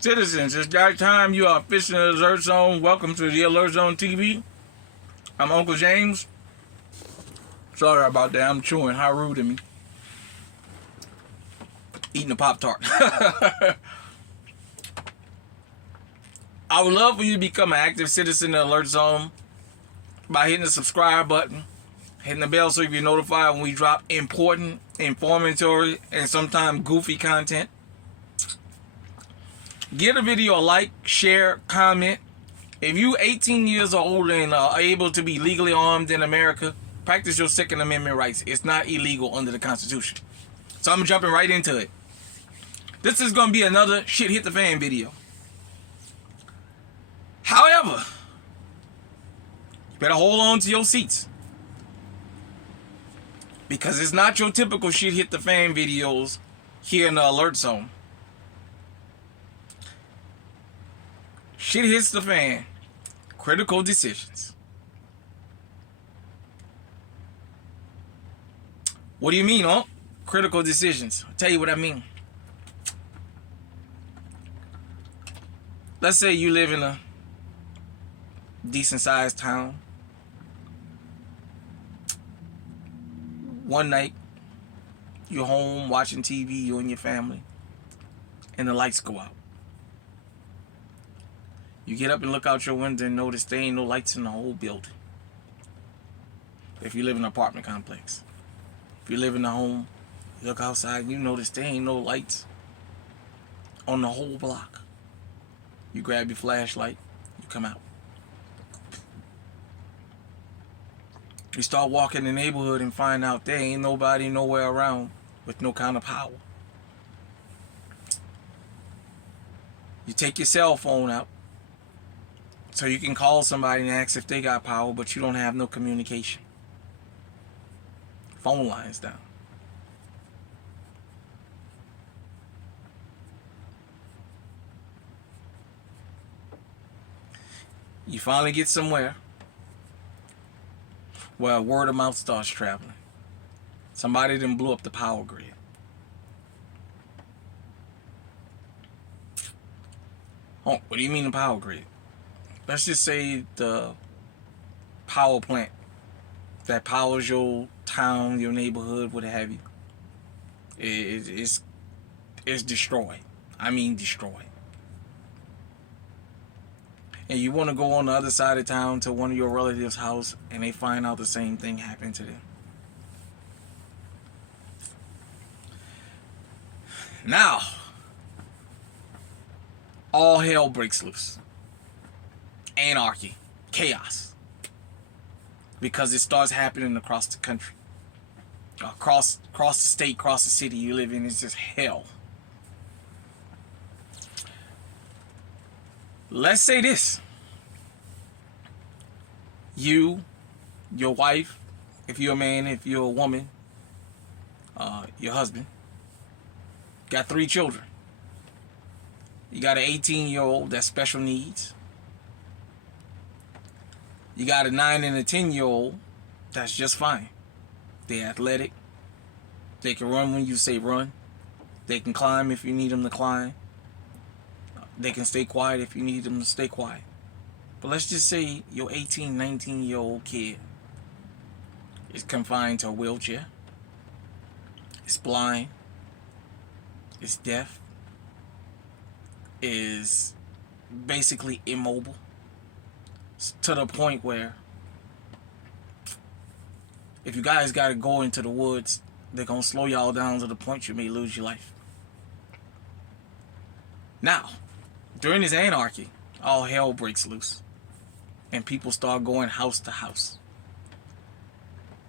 Citizens, it's that time. You are officially in the Alert Zone. Welcome to the Alert Zone TV. I'm Uncle James. Sorry about that. I'm chewing. How rude of me. Eating a Pop-Tart. I would love for you to become an active citizen in the Alert Zone by hitting the subscribe button, hitting the bell so you be notified when we drop important, informative, and sometimes goofy content. Give the video a like, share, comment. If you 18 years or older and are able to be legally armed in America, practice your Second Amendment rights. It's not illegal under the Constitution. So I'm jumping right into it. This is going to be another shit hit the fan video. However, you better hold on to your seats, because it's not your typical shit hit the fan videos here in the Alert Zone. Shit hits the fan. Critical decisions. What do you mean, huh? Critical decisions. I'll tell you what I mean. Let's say you live in a decent sized town. One night, you're home watching TV, you and your family, and the lights go out. You get up and look out your window and notice there ain't no lights in the whole building. If you live in an apartment complex. If you live in a home, you look outside and you notice there ain't no lights on the whole block. You grab your flashlight, you come out. You start walking the neighborhood and find out there ain't nobody nowhere around with no kind of power. You take your cell phone out so you can call somebody and ask if they got power, but you don't have no communication. Phone lines down. You finally get somewhere where word of mouth starts traveling. Somebody done blew up the power grid. Oh, what do you mean the power grid? Let's just say the power plant that powers your town, your neighborhood, what have you, is destroyed. I mean destroyed. And you want to go on the other side of town to one of your relatives' house and they find out the same thing happened to them. Now, all hell breaks loose. Anarchy, chaos. Because it starts happening across the country. Across the state, across the city you live in, it's just hell. Let's say this. You, your wife, if you're a man, if you're a woman, your husband, got 3 children. You got an 18-year-old that's special needs. You got a 9 and a 10-year-old that's just fine. They're athletic. They can run when you say run. They can climb if you need them to climb. They can stay quiet if you need them to stay quiet. But let's just say your 18, 19-year-old kid is confined to a wheelchair. Is blind. Is deaf. Is basically immobile. To the point where if you guys got to go into the woods, they're going to slow y'all down to the point you may lose your life. Now, during this anarchy, all hell breaks loose. And people start going house to house.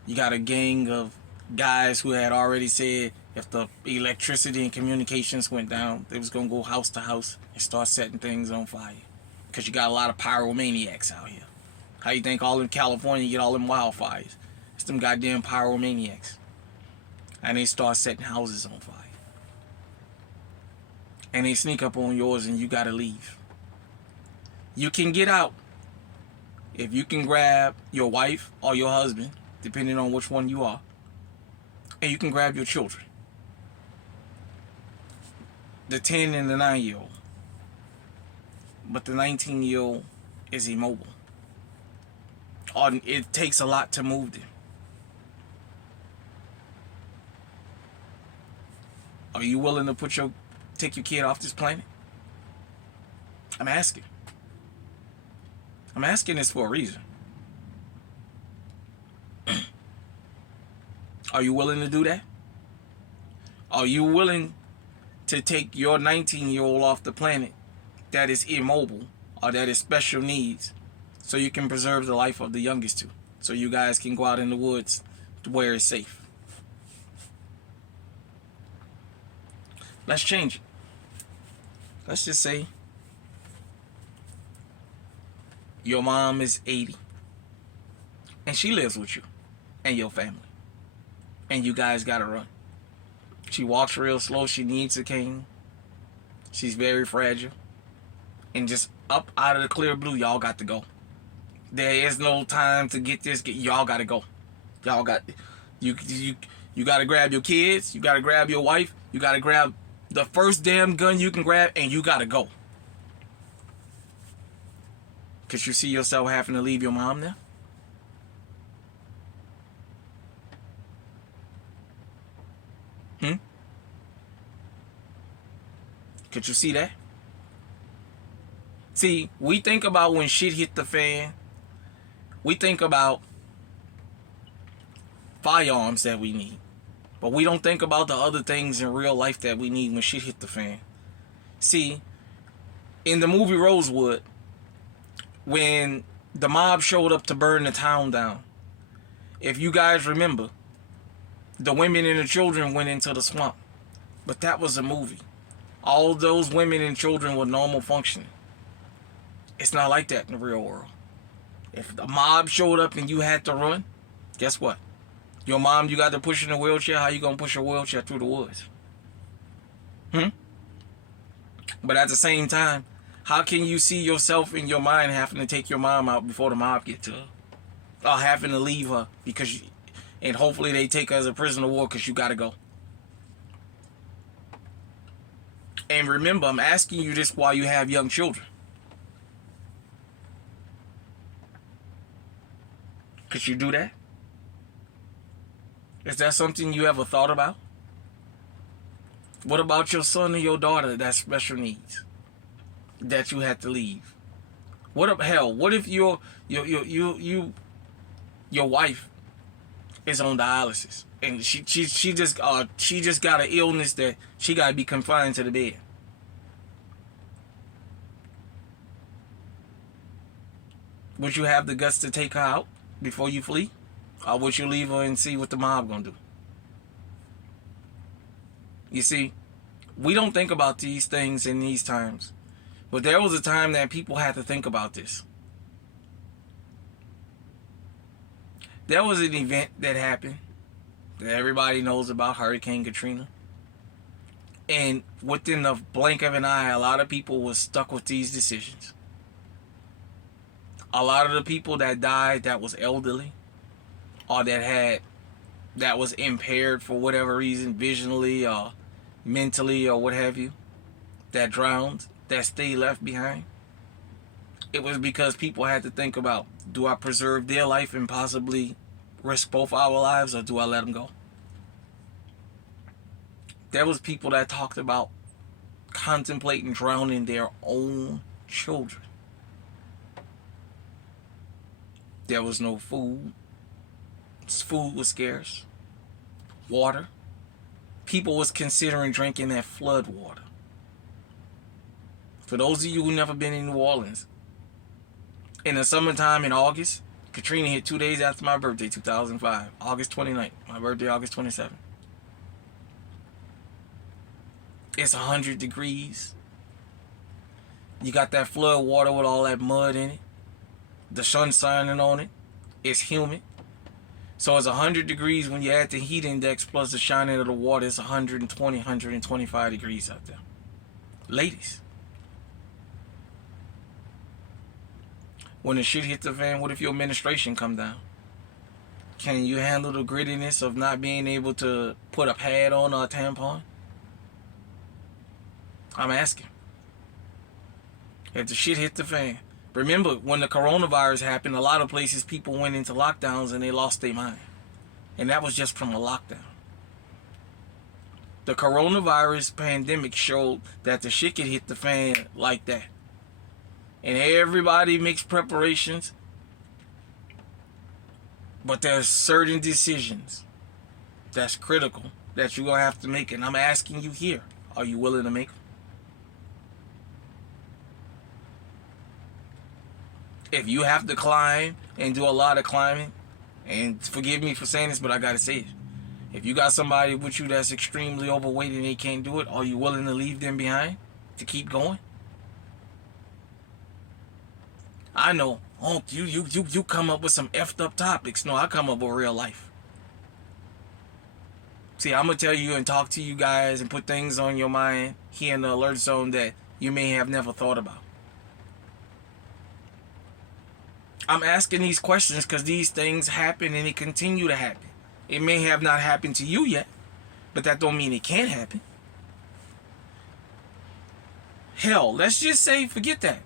You got a gang of guys who had already said if the electricity and communications went down, they was going to go house to house and start setting things on fire. Because you got a lot of pyromaniacs out here. How you think all in California you get all them wildfires? It's them goddamn pyromaniacs. And they start setting houses on fire. And they sneak up on yours and you gotta leave. You can get out if you can grab your wife or your husband, depending on which one you are, and you can grab your children. The 10 and the 9-year-old. but the 19-year-old is immobile. It takes a lot to move them. Are you willing to take your kid off this planet? I'm asking. I'm asking this for a reason. Are you willing to do that? Are you willing to take your 19-year-old off the planet that is immobile or that is special needs so you can preserve the life of the youngest two? So you guys can go out in the woods where it's safe. Let's change it. Let's just say your mom is 80 and she lives with you and your family. And you guys gotta run. She walks real slow. She needs a cane. She's very fragile. And just up out of the clear blue, y'all got to go. There is no time to get this. Y'all gotta go. Y'all got you gotta grab your kids. You gotta grab your wife. You gotta grab the first damn gun you can grab, and you gotta go. Cause you see yourself having to leave your mom now? Could you see that? See, we think about when shit hit the fan. We think about firearms that we need. But we don't think about the other things in real life that we need when shit hit the fan. See, in the movie Rosewood, when the mob showed up to burn the town down, if you guys remember, the women and the children went into the swamp. But that was a movie. All those women and children were normal functioning. It's not like that in the real world. If the mob showed up and you had to run, guess what? Your mom, you got to push in a wheelchair. How you going to push a wheelchair through the woods? But at the same time, how can you see yourself in your mind having to take your mom out before the mob get to her? Or having to leave her and hopefully they take her as a prisoner of war because you got to go. And remember, I'm asking you this while you have young children. Could you do that? Is that something you ever thought about? What about your son or your daughter that's special needs that you had to leave? What if your wife is on dialysis and she just got an illness that she got to be confined to the bed? Would you have the guts to take her out before you flee? Or would you leave her and see what the mob gonna do? You see, we don't think about these things in these times. But there was a time that people had to think about this. There was an event that happened that everybody knows about, Hurricane Katrina. And within the blink of an eye, a lot of people were stuck with these decisions. A lot of the people that died that was elderly or that was impaired for whatever reason, visually or mentally or what have you, that drowned, that stayed left behind. It was because people had to think about, do I preserve their life and possibly risk both our lives, or do I let them go? There was people that talked about contemplating drowning their own children. There was no food. Food was scarce. Water. People was considering drinking that flood water. For those of you who never been in New Orleans, in the summertime in August, Katrina hit 2 days after my birthday, 2005. August 29th. My birthday, August 27th. It's 100 degrees. You got that flood water with all that mud in it. The sun shining on it. It's humid. So it's 100 degrees when you add the heat index plus the shining of the water. It's 120, 125 degrees out there. Ladies. When the shit hit the fan, what if your menstruation come down? Can you handle the grittiness of not being able to put a pad on or a tampon? I'm asking. If the shit hit the fan. Remember, when the coronavirus happened, a lot of places people went into lockdowns and they lost their mind. And that was just from a lockdown. The coronavirus pandemic showed that the shit could hit the fan like that. And everybody makes preparations. But there's certain decisions that's critical that you're going to have to make. And I'm asking you here, are you willing to make them? If you have to climb and do a lot of climbing, and forgive me for saying this, but I got to say it. If you got somebody with you that's extremely overweight and they can't do it, are you willing to leave them behind to keep going? I know. Oh, you come up with some effed up topics. No, I come up with real life. See, I'm going to tell you and talk to you guys and put things on your mind here in the alert zone that you may have never thought about. I'm asking these questions because these things happen and they continue to happen. It may have not happened to you yet, but that don't mean it can't happen. Hell, let's just say, forget that.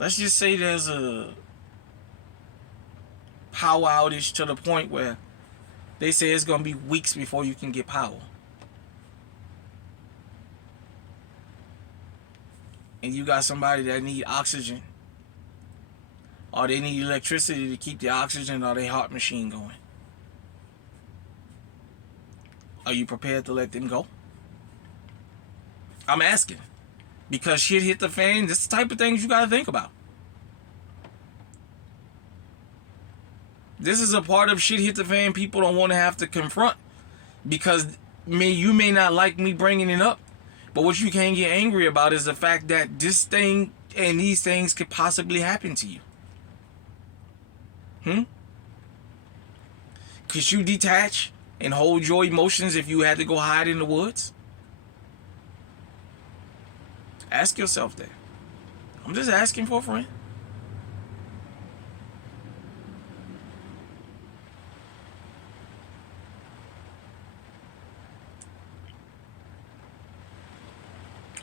Let's just say there's a power outage to the point where they say it's going to be weeks before you can get power. And you got somebody that need oxygen. Or they need electricity to keep the oxygen or their heart machine going. Are you prepared to let them go? I'm asking. Because shit hit the fan, this is the type of things you got to think about. This is a part of shit hit the fan people don't want to have to confront. Because you may not like me bringing it up. But what you can't get angry about is the fact that this thing and these things could possibly happen to you. Could you detach and hold your emotions if you had to go hide in the woods? Ask yourself that. I'm just asking for a friend.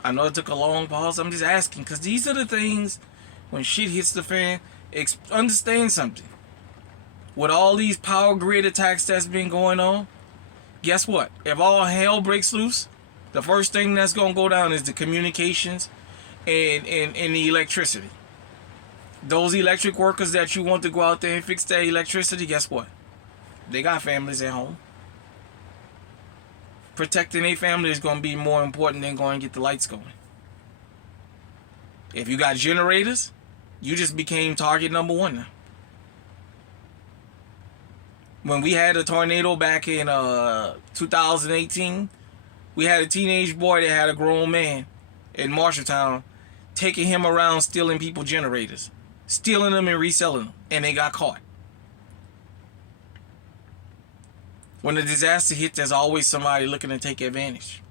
I know it took a long pause. I'm just asking because these are the things when shit hits the fan. Understand something. With all these power grid attacks that's been going on, guess what? If all hell breaks loose, the first thing that's going to go down is the communications and the electricity. Those electric workers that you want to go out there and fix their electricity, guess what? They got families at home. Protecting their family is going to be more important than going to get the lights going. If you got generators, you just became target number one now. When we had a tornado back in 2018, we had a teenage boy that had a grown man in Marshalltown taking him around stealing people generators. Stealing them and reselling them. And they got caught. When a disaster hits, there's always somebody looking to take advantage.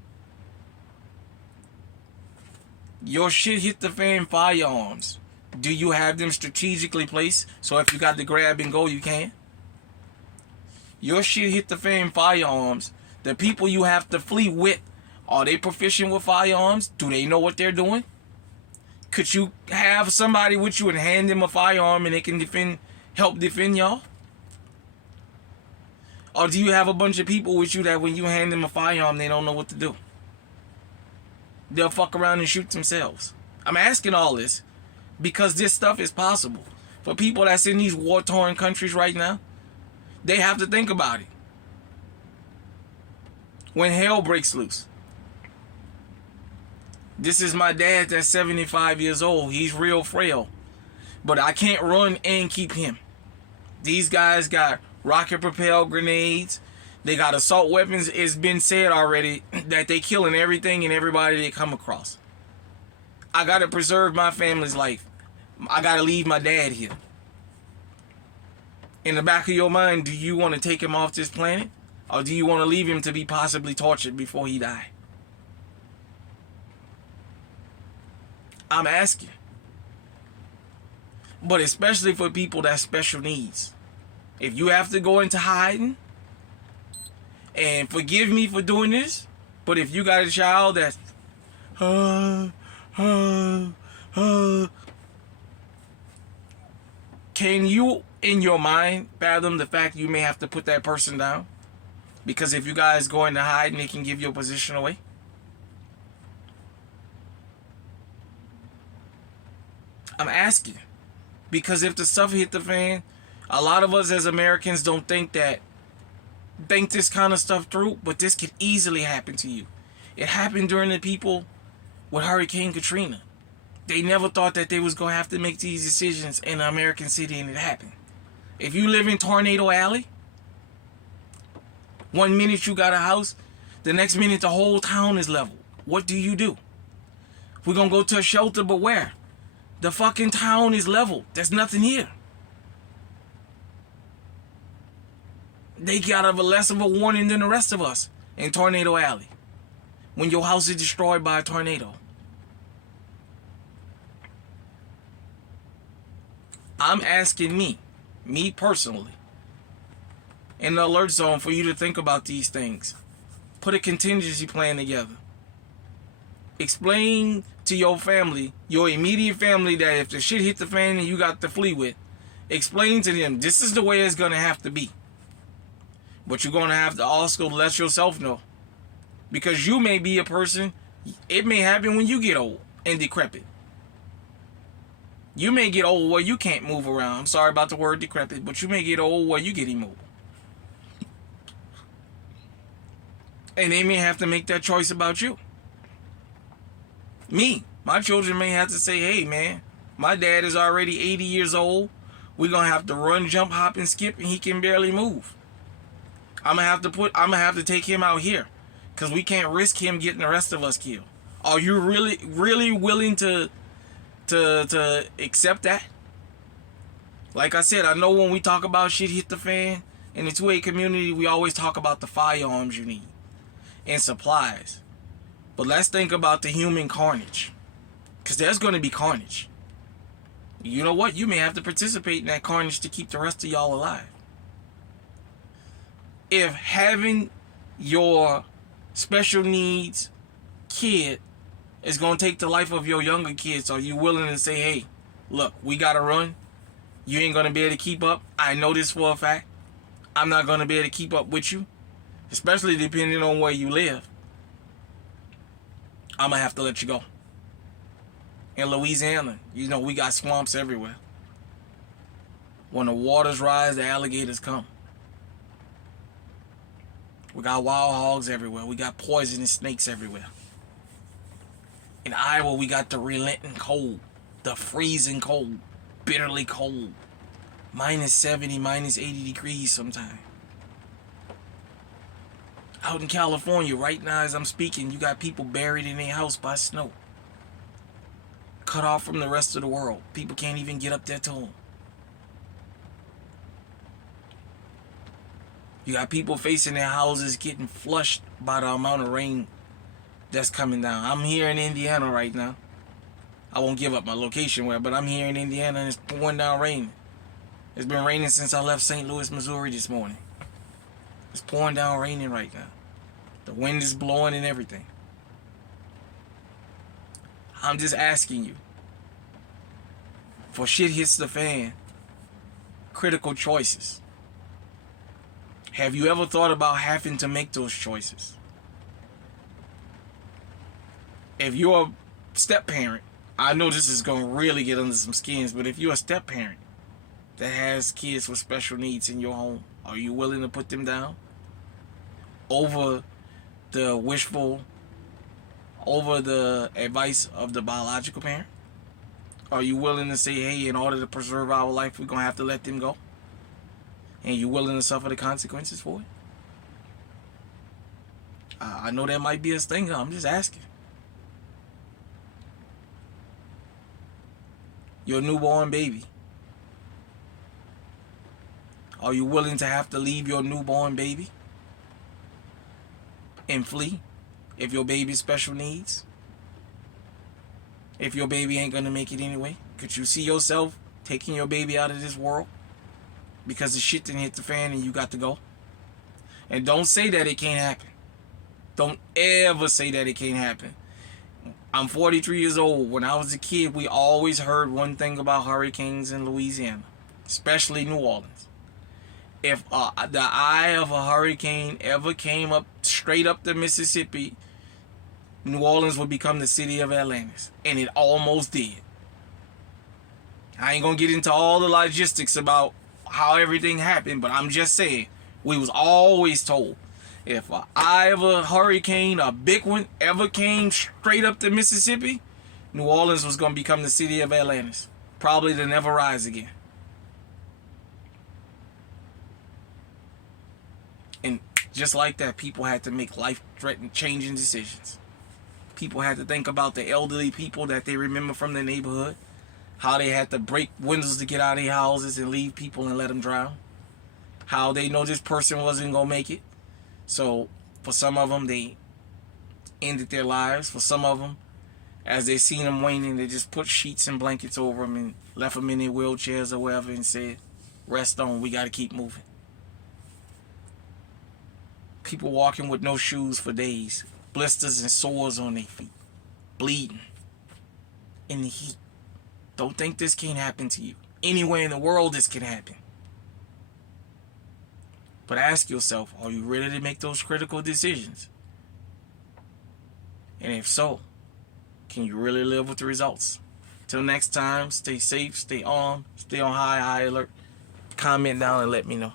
Your shit hit the fan firearms. Do you have them strategically placed so if you got to grab and go, you can? Your shit hit the fan firearms. The people you have to flee with, are they proficient with firearms? Do they know what they're doing? Could you have somebody with you and hand them a firearm and they can help defend y'all? Or do you have a bunch of people with you that when you hand them a firearm, they don't know what to do? They'll fuck around and shoot themselves. I'm asking all this because this stuff is possible. For people that's in these war-torn countries right now, they have to think about it. When hell breaks loose. This is my dad that's 75 years old. He's real frail. But I can't run and keep him. These guys got rocket-propelled grenades. They got assault weapons. It's been said already that they killing everything and everybody they come across. I got to preserve my family's life. I got to leave my dad here. In the back of your mind, do you want to take him off this planet? Or do you want to leave him to be possibly tortured before he die? I'm asking. But especially for people that special needs. If you have to go into hiding, and forgive me for doing this, but if you got a child that's Can you, in your mind, fathom the fact you may have to put that person down? Because if you guys go into hiding, it can give your position away. I'm asking. Because if the stuff hit the fan, a lot of us as Americans don't think this kind of stuff through, but this could easily happen to you. It happened during the people with Hurricane Katrina. They never thought that they was going to have to make these decisions in an American city, and it happened. If you live in Tornado Alley, one minute you got a house, the next minute the whole town is leveled. What do? We're going to go to a shelter, but where? The fucking town is leveled. There's nothing here. They got a less of a warning than the rest of us in Tornado Alley when your house is destroyed by a tornado. I'm asking me personally, in the alert zone for you to think about these things. Put a contingency plan together. Explain to your family, your immediate family, that if the shit hit the fan and you got to flee with, explain to them, this is the way it's going to have to be. But you're going to have to also let yourself know. Because you may be a person, it may happen when you get old and decrepit. You may get old where you can't move around. I'm sorry about the word decrepit, but you may get old where you get immobile. And they may have to make that choice about you. My children may have to say, hey man, my dad is already 80 years old. We're going to have to run, jump, hop, and skip, and he can barely move. I'm going to have to take him out here, because we can't risk him getting the rest of us killed. Are you really, really willing to accept that? Like I said, I know when we talk about shit hit the fan in the 2A community, we always talk about the firearms you need and supplies. But let's think about the human carnage, because there's going to be carnage. You know what? You may have to participate in that carnage to keep the rest of y'all alive. If having your special needs kid is going to take the life of your younger kids, are you willing to say, hey, look, we got to run. You ain't going to be able to keep up. I know this for a fact. I'm not going to be able to keep up with you, especially depending on where you live. I'm going to have to let you go. In Louisiana, you know, we got swamps everywhere. When the waters rise, the alligators come. We got wild hogs everywhere. We got poisonous snakes everywhere. In Iowa, we got the relenting cold, the freezing cold, bitterly cold. Minus 70, minus 80 degrees sometimes. Out in California, right now as I'm speaking, you got people buried in their house by snow. Cut off from the rest of the world. People can't even get up there to them. You got people facing their houses getting flushed by the amount of rain that's coming down. I'm here in Indiana right now. I won't give up my location where, but I'm here in Indiana and it's pouring down rain. It's been raining since I left St. Louis, Missouri this morning. It's pouring down raining right now. The wind is blowing and everything. I'm just asking you. For shit hits the fan, critical choices. Have you ever thought about having to make those choices? If you're a step parent, I know this is going to really get under some skins, but if you're a step parent that has kids with special needs in your home, are you willing to put them down over the advice of the biological parent? Are you willing to say, hey, in order to preserve our life, we're going to have to let them go? And you willing to suffer the consequences for it? I know that might be a stinger. I'm just asking. Your newborn baby. Are you willing to have to leave your newborn baby and flee if your baby's special needs? If your baby ain't gonna make it anyway? Could you see yourself taking your baby out of this world because the shit didn't hit the fan and you got to go? And don't say that it can't happen. Don't ever say that it can't happen. I'm 43 years old. When I was a kid, we always heard one thing about hurricanes in Louisiana, especially New Orleans. If the eye of a hurricane ever came up straight up the Mississippi, New Orleans would become the city of Atlantis. And it almost did. I ain't gonna get into all the logistics about how everything happened, but I'm just saying, we was always told, if an eye of a hurricane, a big one, ever came straight up the Mississippi, New Orleans was gonna become the city of Atlantis. Probably to never rise again. And just like that, people had to make life-threatening, changing decisions. People had to think about the elderly people that they remember from their neighborhood. How they had to break windows to get out of their houses and leave people and let them drown. How they know this person wasn't going to make it. So, for some of them, they ended their lives. For some of them, as they seen them waning, they just put sheets and blankets over them and left them in their wheelchairs or whatever and said, rest on, we got to keep moving. People walking with no shoes for days. Blisters and sores on their feet. Bleeding. In the heat. Don't think this can't happen to you. Anywhere in the world this can happen. But ask yourself, are you ready to make those critical decisions? And if so, can you really live with the results? Till next time, stay safe, stay on high alert. Comment down and let me know.